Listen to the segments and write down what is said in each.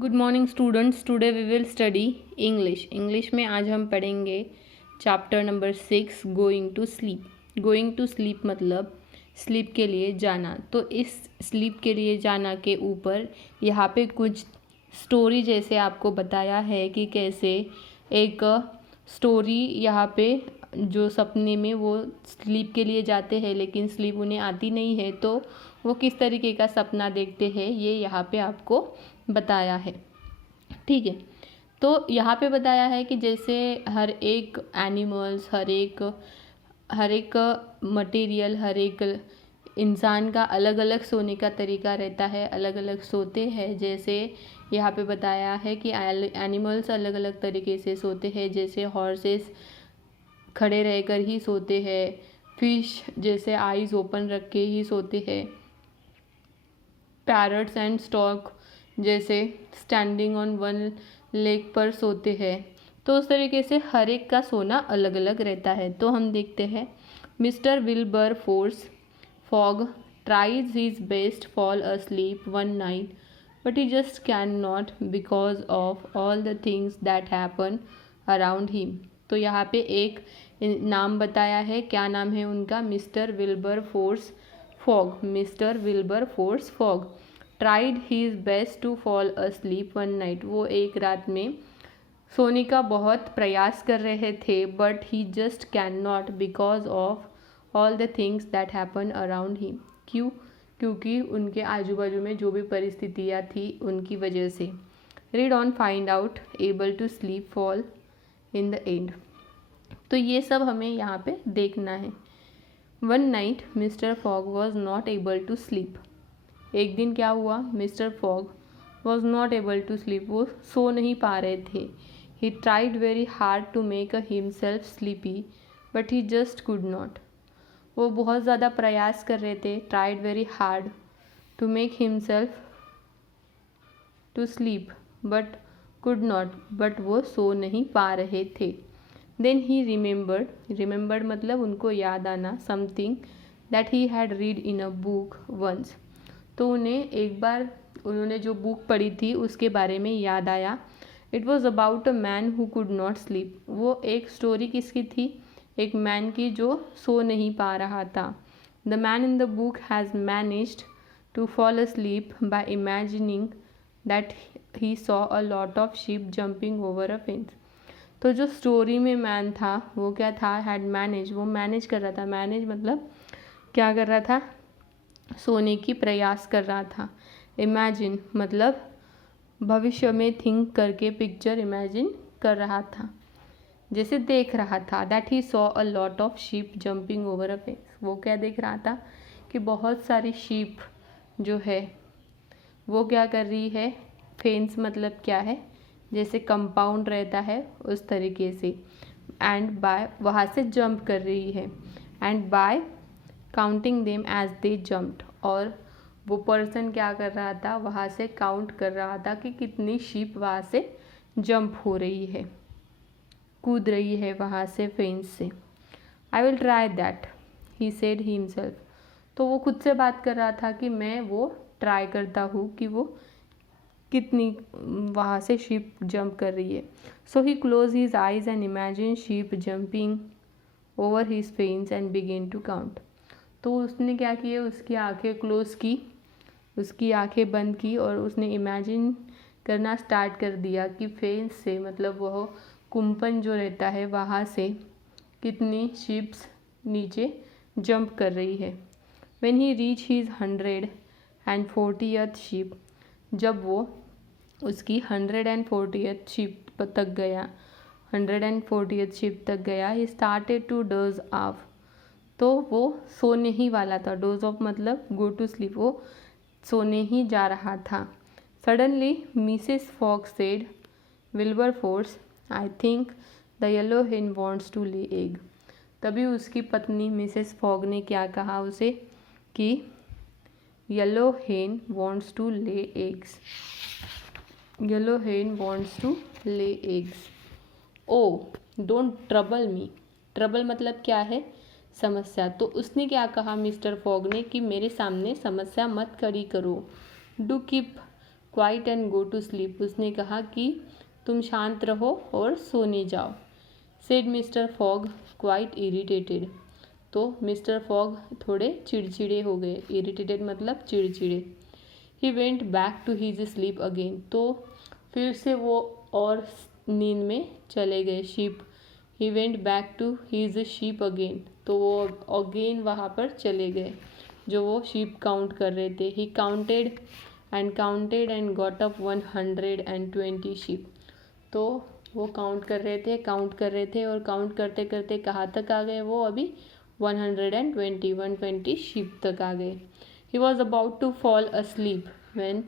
Good morning students. Today we will study English में आज हम पढ़ेंगे chapter number 6 going to sleep. Going to sleep मतलब sleep के लिए जाना। तो इस स्लीप के लिए जाना के ऊपर यहाँ पे कुछ स्टोरी जैसे आपको बताया है कि कैसे एक स्टोरी यहाँ पे जो सपने में वो स्लीप के लिए जाते हैं लेकिन स्लीप उन्हें आती नहीं है, तो वो किस तरीके का सपना देखते हैं ये यहाँ पे आपको बताया है। ठीक है, तो यहाँ पे बताया है कि जैसे हर एक एनिमल्स, हर एक मटेरियल, हर एक इंसान का अलग अलग सोने का तरीका रहता है, अलग अलग सोते हैं। जैसे यहाँ पे बताया है कि एनिमल्स अलग अलग तरीके से सोते हैं, जैसे हॉर्सेस खड़े रहकर ही सोते हैं, फिश जैसे आईज ओपन रख के ही सोते हैं, पैरट्स एंड स्टॉक जैसे स्टैंडिंग ऑन वन लेग पर सोते हैं। तो उस तरीके से हर एक का सोना अलग अलग रहता है। तो हम देखते हैं mister Wilbur Force fog tries his best fall asleep one night but he just cannot because of all the things that happen around him। तो यहाँ पे एक नाम बताया है, क्या नाम है उनका? Mr Wilbur Force Fogg. Mr Wilbur Force Fogg tried his best to fall asleep one night. वो एक रात में सोने का बहुत प्रयास कर रहे थे, but he just can not because of all the things that happen around him. क्यों? क्योंकि उनके आजू बाजू में जो भी परिस्थितियाँ थी उनकी वजह से। Read on find out able to sleep fall in the end. तो ये सब हमें यहाँ पे देखना है। One night Mr Fogg was not able to sleep. एक दिन क्या हुआ? Mr Fogg was not able to sleep, वो सो नहीं पा रहे थे। He tried very hard to make himself sleepy but he just could not. वो बहुत ज़्यादा प्रयास कर रहे थे, tried very hard to make himself to sleep but could not, but वो सो नहीं पा रहे थे। देन ही रिमेंबर्ड मतलब उनको याद आना, something that he had read in a book once. तो उन्हें एक बार उन्होंने जो बुक पढ़ी थी उसके बारे में याद आया। It was about a man who could not sleep. वो एक स्टोरी किसकी थी? एक मैन की जो सो नहीं पा रहा था। The man in the book has managed to fall asleep by imagining that he saw a lot of sheep jumping over a fence। तो जो स्टोरी में मैन था वो क्या था? हैड मैनेज, वो मैनेज कर रहा था। मैनेज मतलब क्या कर रहा था? सोने की प्रयास कर रहा था। इमेजिन मतलब भविष्य में थिंक करके पिक्चर इमेजिन कर रहा था, जैसे देख रहा था। That he saw a lot of sheep jumping over a fence. वो क्या देख रहा था? कि बहुत सारी शीप जो है वो क्या कर रही है? फेंस मतलब क्या है? जैसे कंपाउंड रहता है उस तरीके से। एंड बाय वहाँ से जंप कर रही है। And by counting them as they jumped. और वो पर्सन क्या कर रहा था? वहाँ से काउंट कर रहा था कि कितनी शीप वहाँ से जंप हो रही है, कूद रही है वहाँ से फेंस से। I will try that he said himself. तो वो खुद से बात कर रहा था कि मैं वो ट्राई करता हूँ कि वो कितनी वहाँ से शीप जंप कर रही है। So he close his eyes and imagine sheep jumping over his fence and begin to count. तो उसने क्या किया? उसकी आंखें क्लोज की, उसकी आंखें बंद की और उसने इमेजिन करना स्टार्ट कर दिया कि फेंस से मतलब वह कुंपन जो रहता है वहाँ से कितनी शीप्स नीचे जंप कर रही है। When he reach his 140th sheep, जब वो उसकी 140th शीप तक गया, 140th शीप तक गया, he started to doze off. तो वो सोने ही वाला था। डोज ऑफ मतलब गो टू स्लीप, वो सोने ही जा रहा था। Suddenly Mrs fog said Wilbur force I think the yellow hen wants to ले एग। तभी उसकी पत्नी मिसेस फॉग ने क्या कहा उसे? कि yellow hen wants to lay eggs. Yellow hen wants to lay eggs. Oh don't trouble me. Trouble मतलब क्या है? समस्या। तो उसने क्या कहा मिस्टर फॉग ने कि मेरे सामने समस्या मत खड़ी करो। Do keep quiet and go to sleep. उसने कहा कि तुम शांत रहो और सोने जाओ। Said Mr Fogg quite irritated. तो मिस्टर फॉग थोड़े चिड़चिड़े हो गए। इरिटेटेड मतलब चिड़चिड़े। He went back to his sleep again. तो फिर से वो और नींद में चले गए। Sheep, he went back to his sheep again. तो वो अगेन वहाँ पर चले गए जो वो शीप काउंट कर रहे थे। He counted and got up 120 sheep. तो वो काउंट कर रहे थे और काउंट करते करते कहाँ तक आ गए वो? अभी 120 शीप तक आ गए। He was about to fall asleep when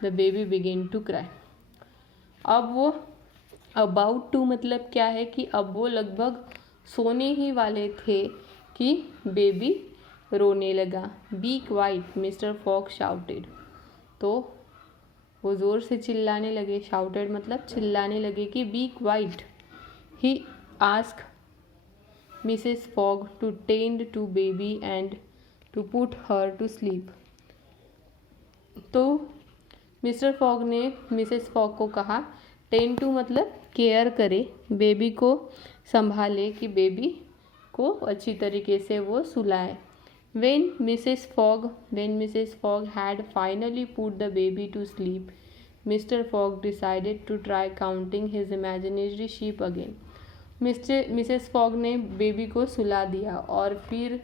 the baby began to cry। अब वो अबाउट टू मतलब क्या है कि अब वो लगभग सोने ही वाले थे कि बेबी रोने लगा। Be quiet Mr Fogg shouted. तो वो ज़ोर से चिल्लाने लगे। शाउटेड मतलब चिल्लाने लगे कि be quiet. He ask Mrs Fogg to tend to baby and to put her to sleep. तो मिस्टर फॉग ने मिसेस फॉग को कहा टेंड टू मतलब केयर करे, बेबी को संभाले कि बेबी को अच्छी तरीके से वो सुलाए। When Mrs. Fogg had finally put the baby to sleep, Mr. Fogg decided to try counting his imaginary sheep again। Mrs fog ने बेबी को सुला दिया और फिर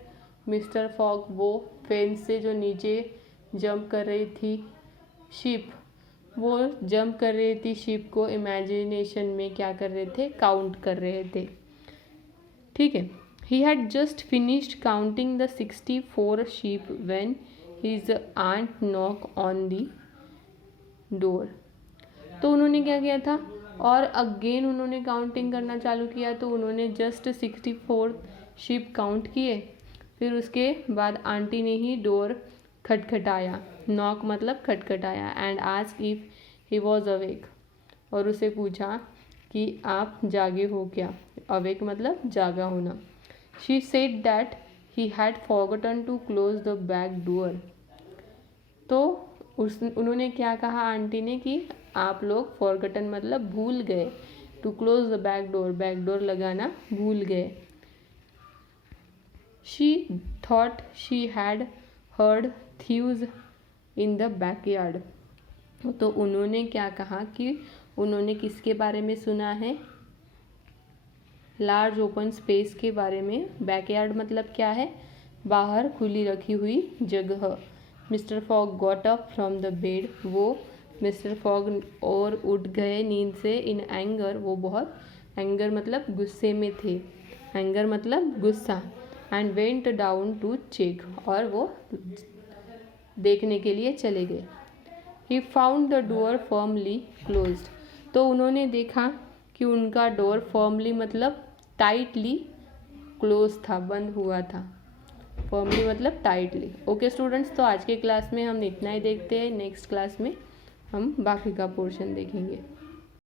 मिस्टर फॉग वो फेंस से जो नीचे जंप कर रही थी शीप, वो जंप कर रही थी शीप को इमेजिनेशन में क्या कर रहे थे? काउंट कर रहे थे। ठीक है। He had just finished counting the 64 sheep when his aunt knocked on the door। तो उन्होंने क्या किया था? और अगेन उन्होंने काउंटिंग करना चालू किया। तो उन्होंने जस्ट 64 शीप काउंट किए। फिर उसके बाद आंटी ने ही डोर खटखटाया। नॉक मतलब खटखटाया। And asked if he was awake. और उसे पूछा कि आप जागे हो क्या? अवेक मतलब जागा होना। She said that he had forgotten to close the back door। तो उन्होंने क्या कहा आंटी ने कि आप लोग forgotten मतलब भूल गए, to close the back door लगाना भूल गए। She thought she had heard thieves in the backyard। तो उन्होंने क्या कहा कि उन्होंने किसके बारे में सुना है? लार्ज ओपन स्पेस के बारे में। बैकयार्ड मतलब क्या है? बाहर खुली रखी हुई जगह। Mister fog got up from the bed. वो मिस्टर फॉग और उठ गए नींद से। इन एंगर, वो बहुत एंगर मतलब गुस्से में थे। एंगर मतलब गुस्सा। And went down to check, और वो देखने के लिए चले गए। He found the door firmly closed. तो उन्होंने देखा कि उनका डोर फर्मली मतलब टाइटली क्लोज था, बंद हुआ था। फर्मली मतलब टाइटली। ओके स्टूडेंट्स, तो आज के क्लास में हम इतना ही देखते हैं। नेक्स्ट क्लास में हम बाकी का पोर्शन देखेंगे।